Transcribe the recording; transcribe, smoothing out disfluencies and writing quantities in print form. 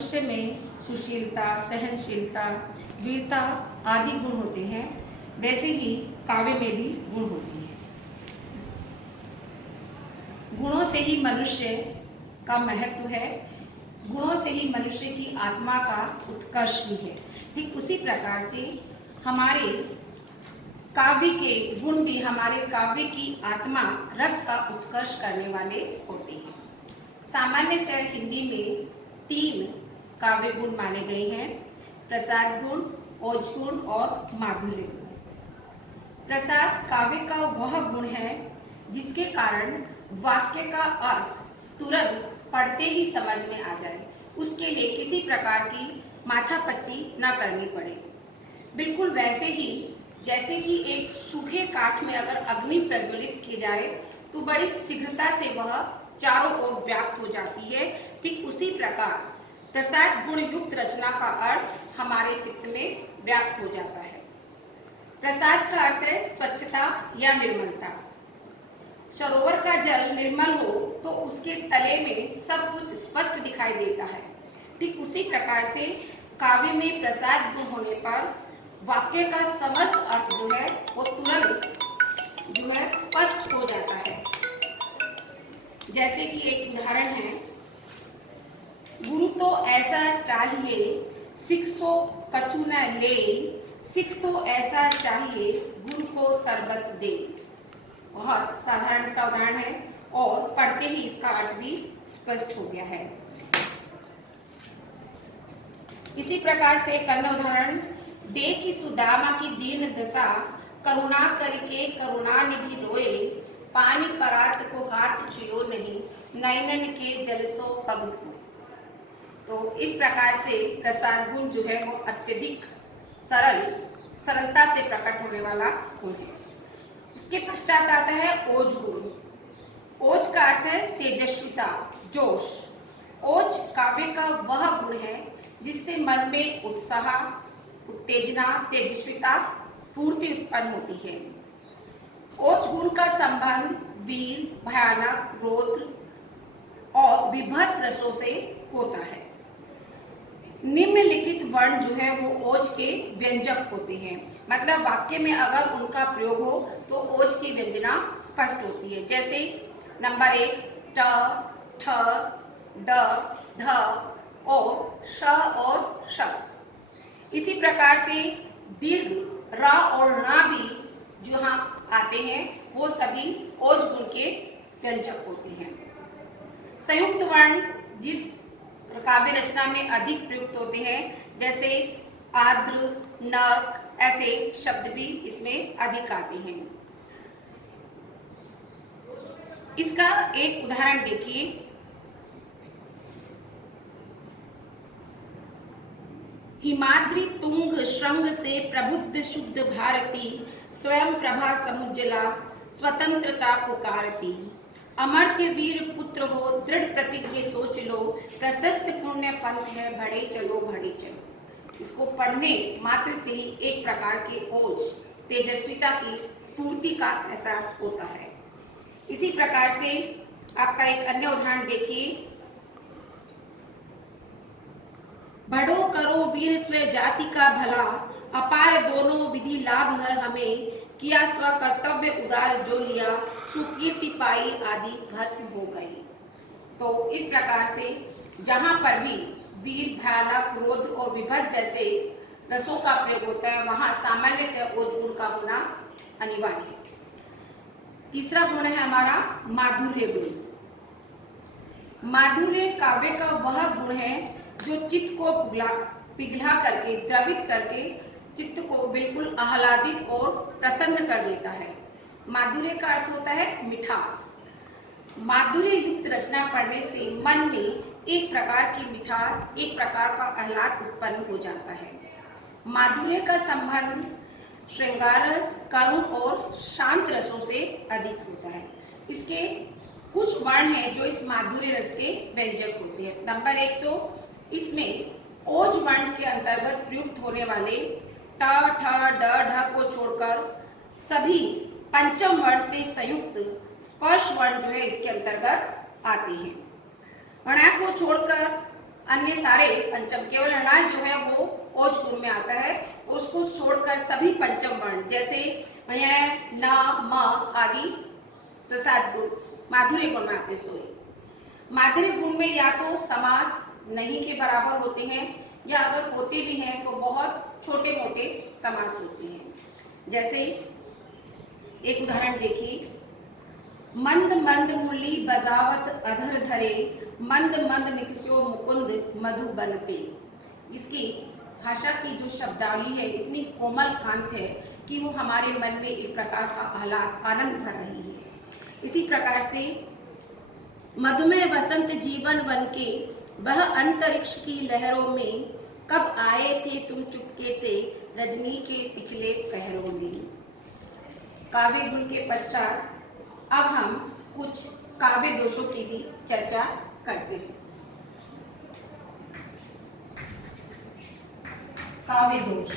मनुष्य में सुशीलता, सहनशीलता, वीरता आदि गुण होते हैं, वैसे ही काव्य में भी गुण होती है। गुणों से ही मनुष्य का महत्व है, गुणों से ही मनुष्य की आत्मा का उत्कर्ष भी है। ठीक उसी प्रकार से हमारे काव्य के गुण भी हमारे काव्य की आत्मा रस का उत्कर्ष करने वाले होते हैं। सामान्यतः हिंदी में 3 काव्य गुण माने गए हैं: प्रसाद गुण, ओज गुण और माधुर्य गुण। प्रसाद काव्य का वह गुण है जिसके कारण वाक्य का अर्थ तुरंत पढ़ते ही समझ में आ जाए, उसके लिए किसी प्रकार की माथापच्ची न करनी पड़े। बिल्कुल वैसे ही जैसे कि एक सूखे काठ में अगर अग्नि प्रज्वलित की जाए तो बड़ी शीघ्रता से वह चारों ओर व्याप्त हो जाती है, ठीक उसी प्रकार प्रसाद गुण युक्त रचना का अर्थ हमारे चित्त में व्याप्त हो जाता है। प्रसाद का अर्थ है स्वच्छता या निर्मलता। सरोवर का जल निर्मल हो तो उसके तले में सब कुछ स्पष्ट दिखाई देता है, ठीक उसी प्रकार से काव्य में प्रसाद गुण होने पर वाक्य का समस्त अर्थ जो है वो तुरंत जो है स्पष्ट हो जाता है। जैसे कि एक उदाहरण है: गुरु तो ऐसा चाहिए, सिख सो कछु न ले, सिख तो ऐसा चाहिए, गुरु को सर्वस दे। बहुत साधारण सा उदाहरण है और पढ़ते ही इसका अर्थ भी स्पष्ट हो गया है। इसी प्रकार से एक अन्य उदाहरण: देखी सुदामा की दीन दशा, करुणा करके करुणा निधि रोए, पानी परात को हाथ छुयो नहीं, नैनन के जल सो पग धोए। तो इस प्रकार से प्रसाद गुण जो है वो अत्यधिक सरलता से प्रकट होने वाला गुण है। इसके पश्चात आता है ओज गुण। ओज का अर्थ है तेजस्विता, जोश। ओज काव्य का वह गुण है जिससे मन में उत्साह, उत्तेजना, तेजस्विता, स्फूर्ति उत्पन्न होती है। ओज गुण का संबंध वीर, भयानक, रौद्र और विभत्स रसों से होता है। निम्नलिखित वर्ण जो है वो ओज के व्यंजक होते हैं, मतलब वाक्य में अगर उनका प्रयोग हो तो ओज की व्यंजना स्पष्ट होती है। जैसे नंबर 1 ट, ठ, ड, ढ और श और श। इसी प्रकार से दीर्घ र और ण भी जो यहाँ आते हैं वो सभी ओज गुण के व्यंजक होते हैं। संयुक्त वर्ण जिस काव्य रचना में अधिक प्रयुक्त होते हैं, जैसे आर्द्र, नर्क, ऐसे शब्द भी इसमें अधिक आते हैं। इसका एक उदाहरण देखिए: हिमाद्रि तुंग श्रृंग से प्रबुद्ध शुद्ध भारती, स्वयं प्रभा समुज्जला, स्वतंत्रता पुकारती। अमर्त्य वीर पुत्र हो, दृढ़ प्रतिज्ञ सोच लो, प्रशस्त पुण्य पंथ है, बढ़े चलो बढ़े चलो। इसको पढ़ने मात्र से ही एक प्रकार के ओज, तेजस्विता की स्फूर्ति का एहसास होता है। इसी प्रकार से आपका एक अन्य उदाहरण देखिए: बढ़ो करो वीर स्व जाति का भला, अपार दोनों विधि लाभ है हमें, किया स्व कर्तव्य उदार जो लिया, सुकीर्ति पाई आदि भस्म हो गई। तो इस प्रकार से जहाँ पर भी वीर, भयानक, रौद्र और विभत्स जैसे रसों का प्रयोग होता है वहाँ सामान्यतः ओज गुण का होना अनिवार्य है। तीसरा गुण है हमारा माधुर्य गुण। माधुर्य काव्य का वह गुण है जो चित्त को पिघला करके, द्रवित करके चित्त को बिल्कुल आह्लादित और प्रसन्न कर देता है। माधुर्य का अर्थ होता है मिठास। माधुर्य युक्त रचना पढ़ने से मन में एक प्रकार की मिठास, एक प्रकार का आह्लाद उत्पन्न हो जाता है। माधुर्य का संबंध श्रृंगार रस, करुण और शांत रसों से अधिक होता है। इसके कुछ वर्ण हैं जो इस माधुर्य रस के व्यंजक होते हैं। नंबर 1 तो इसमें ओज वर्ण के अंतर्गत प्रयुक्त होने वाले ट, ठ, ड, ढ को छोड़कर सभी पंचम वर्ण से संयुक्त स्पर्श वर्ण जो है इसके अंतर्गत आते हैं। ण को छोड़कर अन्य सारे पंचम, केवल णा जो है वो ओज गुण में आता है, उसको छोड़कर सभी पंचम वर्ण जैसे य, न, म आदि प्रसाद गुण माधुर्य गुण में आते हैं। सॉरी, माधुर्य गुण में या तो समास नहीं के बराबर होते हैं या अगर होते भी हैं तो बहुत छोटे मोटे समास होते हैं। जैसे एक उदाहरण देखिए, मंद मंद मुरली बजावत अधर धरे, मंद मंद निकस्यो मुकुंद मधुबन पे। इसकी भाषा की जो शब्दावली है इतनी कोमल कांत है कि वो हमारे मन में एक प्रकार का आनंद भर रही है। इसी प्रकार से मधुमेह वसंत जीवन वन के वह अंतरिक्ष की लहरों में, कब आए थे तुम चुपके से रजनी के पिछले पहरों में। काव्य गुण के पश्चात अब हम कुछ काव्य दोषों की भी चर्चा करते हैं। काव्य दोष,